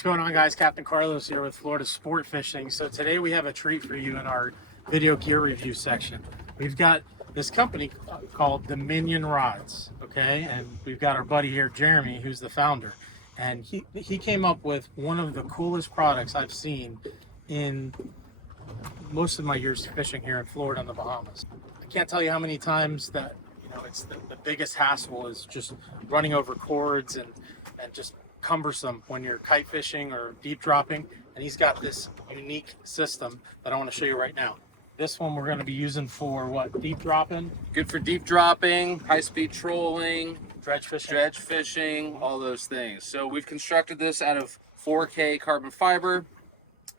what's going on, guys? Captain Carlos here with Florida Sport Fishing. So today we have a treat for you in our video gear review section. We've got this company called Dominion Rods, okay? And we've got our buddy here, Jeremy, who's the founder. And he came up with one of the coolest products I've seen in most of my years fishing here in Florida and the Bahamas. I can't tell you how many times that, it's the biggest hassle is just running over cords and just cumbersome when you're kite fishing or deep dropping. And he's got this unique system that I want to show you right now. This one we're going to be using for what? Deep dropping? Good for deep dropping, high-speed trolling, Dredge fishing, all those things. So we've constructed this out of 4K carbon fiber.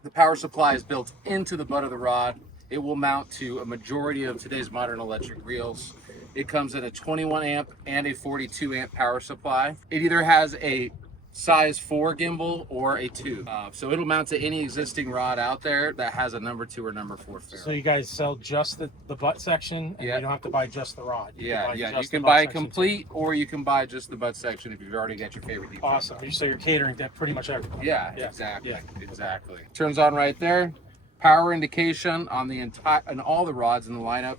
The power supply is built into the butt of the rod. It will mount to a majority of today's modern electric reels. It comes in a 21 amp and a 42 amp power supply. It either has a size 4 gimbal or a 2. So it'll mount to any existing rod out there that has a number 2 or number 4 ferrule. So you guys sell just the butt section, and you don't have to buy just the rod. You can buy complete, or you can buy just the butt section if you've already got your favorite deep. Awesome. So you're catering to pretty much everyone. Yeah, exactly. Exactly. Turns on right there. Power indication on the all the rods in the lineup.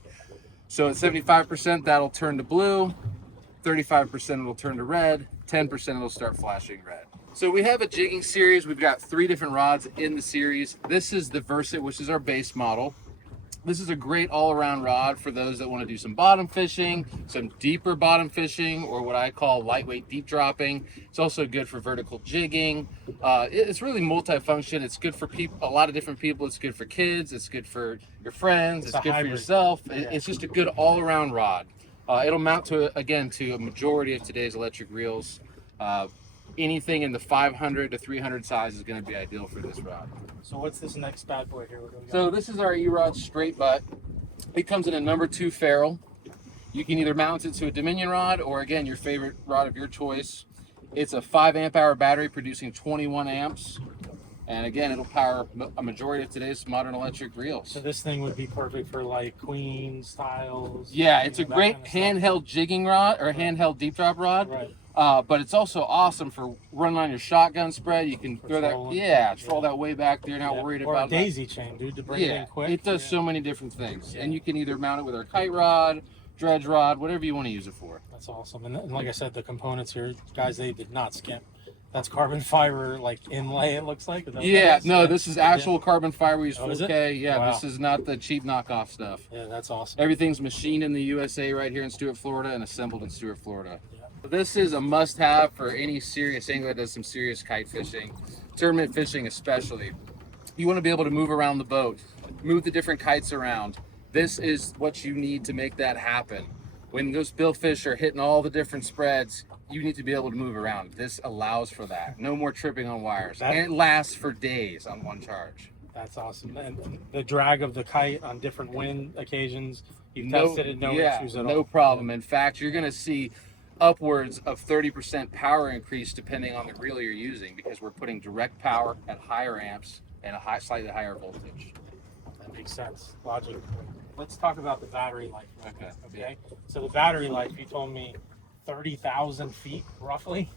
So at 75%, that'll turn to blue. 35% it'll turn to red. 10% it'll start flashing red. So we have a jigging series. We've got 3 different rods in the series. This is the Versa, which is our base model. This is a great all-around rod for those that want to do some bottom fishing, some deeper bottom fishing, or what I call lightweight deep dropping. It's also good for vertical jigging. It's really multifunction. It's good for a lot of different people. It's good for kids. It's good for your friends. It's good for yourself. It's just a good all-around rod. It'll mount to a majority of today's electric reels. Anything in the 500 to 300 size is going to be ideal for this rod. So what's this next bad boy here? So this is our E-Rod straight butt. It comes in a number 2 ferrule. You can either mount it to a Dominion rod or, again, your favorite rod of your choice. It's a 5 amp hour battery producing 21 amps. And again, it'll power a majority of today's modern electric reels. So this thing would be perfect for like queen styles. Yeah, it's a great handheld jigging rod or handheld deep drop rod. Right. But it's also awesome for running on your shotgun spread. You can throw that, throw that way back there, not worried about a daisy chain, dude, to bring it in quick. It does so many different things. And you can either mount it with our kite rod, dredge rod, whatever you want to use it for. That's awesome. And like I said, the components here, guys, they did not skimp. That's carbon fiber, like inlay, it looks like. This is actual carbon fiber. We use 4K. Yeah, wow. This is not the cheap knockoff stuff. Yeah, that's awesome. Everything's machined in the USA right here in Stuart, Florida, and assembled in Stuart, Florida. This is a must-have for any serious angler that does some serious kite fishing, tournament fishing especially. You want to be able to move around the boat, move the different kites around. This is what you need to make that happen. When those billfish are hitting all the different spreads, you need to be able to move around. This allows for that. No more tripping on wires. And it lasts for days on one charge. That's awesome. And the drag of the kite on different wind occasions, you've tested it, no issues at all. No problem. In fact, you're going to see upwards of 30% power increase depending on the reel you're using, because we're putting direct power at higher amps and a slightly higher voltage. That makes sense. Logic. Let's talk about the battery life. Okay. So the battery life, you told me 30,000 feet roughly.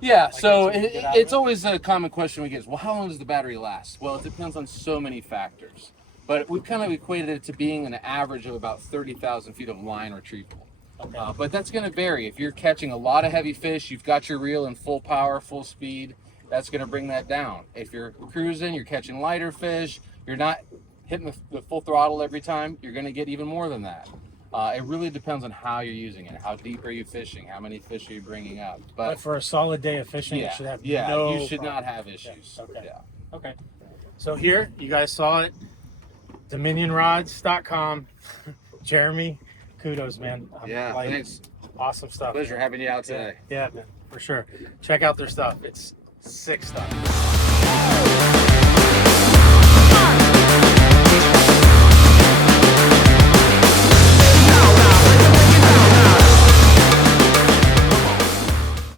Yeah, so it's always a common question we get is, well, how long does the battery last? Well, it depends on so many factors, but we've kind of equated it to being an average of about 30,000 feet of line retrieval. Okay. But that's going to vary. If you're catching a lot of heavy fish, you've got your reel in full power, full speed, that's going to bring that down. If you're cruising, you're catching lighter fish, you're not hitting the full throttle every time, you're going to get even more than that. It really depends on how you're using it. How deep are you fishing? How many fish are you bringing up? But for a solid day of fishing, it should have you should not have issues. Okay. So here, you guys saw it, dominionrods.com. Jeremy, kudos, man. Thanks. Awesome stuff. Pleasure having you out today. Yeah, man, for sure. Check out their stuff. It's sick stuff.